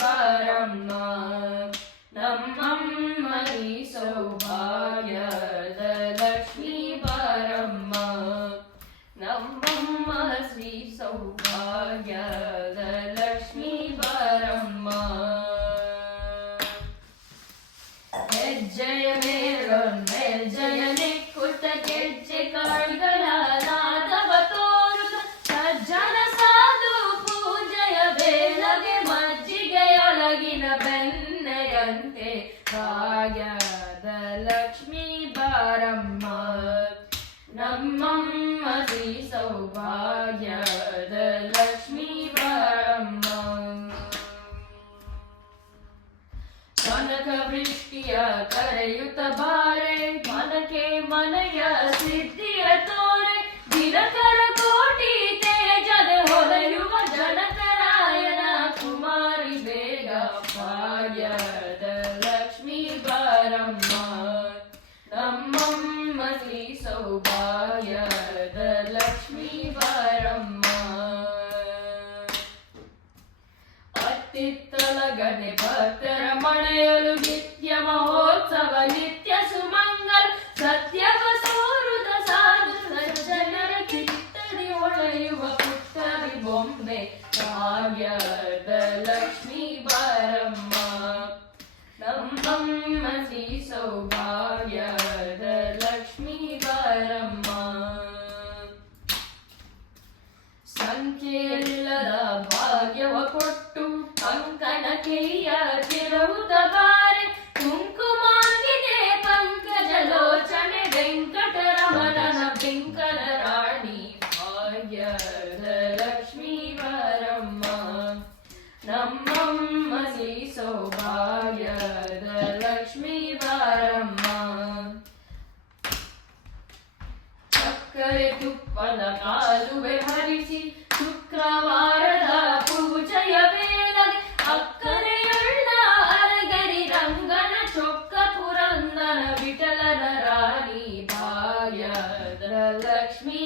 ಬಾರಮ್ಮ ನಮ್ಮಮ್ಮ ಈ ಸೌಭಾಗ್ಯದ ಲಕ್ಷ್ಮೀ ಬಾರಮ್ಮ ನಮ್ಮಮ್ಮ ಶ್ರೀ ಸೌಭಾಗ್ಯದ ಲಕ್ಷ್ಮೀ ಬಾರಮ್ಮ ಹೆಜ್ಜೆಯ ಮೇಲ್ಜಯನೆ ಕುತ ಗೆಜ್ಜೆ ಕಾಳ್ಗಳ ನಾದವ ತೋರುತ್ತ ಸಜ್ಜನ ಸಾಧು ಪೂಜೆಯ ವೇಳೆಗೆ ಮಜ್ಜಿಗೆಯೊಳಗಿನ ಬೆಣ್ಣೆಯಂತೆ ಭಾಗ್ಯದ ಲಕ್ಷ್ಮೀ ಬಾರಮ್ಮ ನಮ್ಮಮ್ಮ ಶ್ರೀ ಸೌಭಾಗ್ಯದ ಲಕ್ಷ್ಮೀ ಬಾರಮ್ಮ ಕನಕ ವೃಷ್ಟಿಯ ಕರೆಯುತ್ತ ಬಾರೆ ಮನಕೆ ಮನೆಯ ಸಿದ್ಧಿಯ ತೋರೆ ದಿನಕರ ಕೋಟಿ ತೇಜದ ಹೊಳೆಯುವ ಜನಕರಾಯನ ಕುಮಾರಿ ಬೇಗ ಭಾಗ್ಯದ ಲಕ್ಷ್ಮೀ ಬಾರಮ್ಮ ನಮ್ಮಮ್ಮ ಶ್ರೀ ಸೌಭಾಗ್ಯದ ಲಕ್ಷ್ಮೀ ಬಾರಮ್ಮ ಅತ್ತಿತ್ತಲಗನೆ ಭಕ್ತರ ಮಳೆಯಲು ನಿತ್ಯ ಮಹೋತ್ಸವ ನಿತ್ಯ ಸುಮಂಗಲ ಸತ್ಯವ ಸೋರುದ ಸಾಧು ಸಜ್ಜನರ ಕಿತ್ತಡಿ ಹೊಳೆಯುವ ಪುತ್ತರಿ ಬೊಂಬೆ ಭಾಗ್ಯದ ಲಕ್ಷ್ಮೀ ಬಾರಮ್ಮ ನಮ್ಮಮ್ಮ ಶ್ರೀ ಸೌಭಾಗ್ಯದ ಲಕ್ಷ್ಮೀ ಬಾರಮ್ಮ ಸಂಖ್ಯೆಯಿಲ್ಲದ ಭಾಗ್ಯವ ಕೊಟ್ಟು ಕಂಕಣಕೆಯ ತಿರುವುದ ಬಾರೆ ಕುಂಕುಮಾಂಗಿತೆ ಪಂಕಜ ಲೋಚನೆ ವೆಂಕಟರಮಣನ ಬೆಂಕದ ರಾಣಿ ಭಾಗ್ಯದ ಲಕ್ಷ್ಮೀ ಬಾರಮ್ಮ ನಮ್ಮಮ್ಮ ಶ್ರೀ ಸೌಭಾಗ್ಯದ ಲಕ್ಷ್ಮೀ ಬಾರಮ್ಮ ಸಕ್ಕರೆ ತುಪ್ಪದ ಕಾಲುವೆ ಹರಿಸಿ ಶುಕ್ರವಾರದ ಪೂಜೆಯ ವೇಳೆಗೆ ಅಕ್ಕರೆಯುಳ್ಳ ಅರಗರಿ ರಂಗನ ಚೊಕ್ಕ ಪುರಂದರ ವಿಠಲನ ರಾಣಿ ಭಾಗ್ಯದ ಲಕ್ಷ್ಮೀ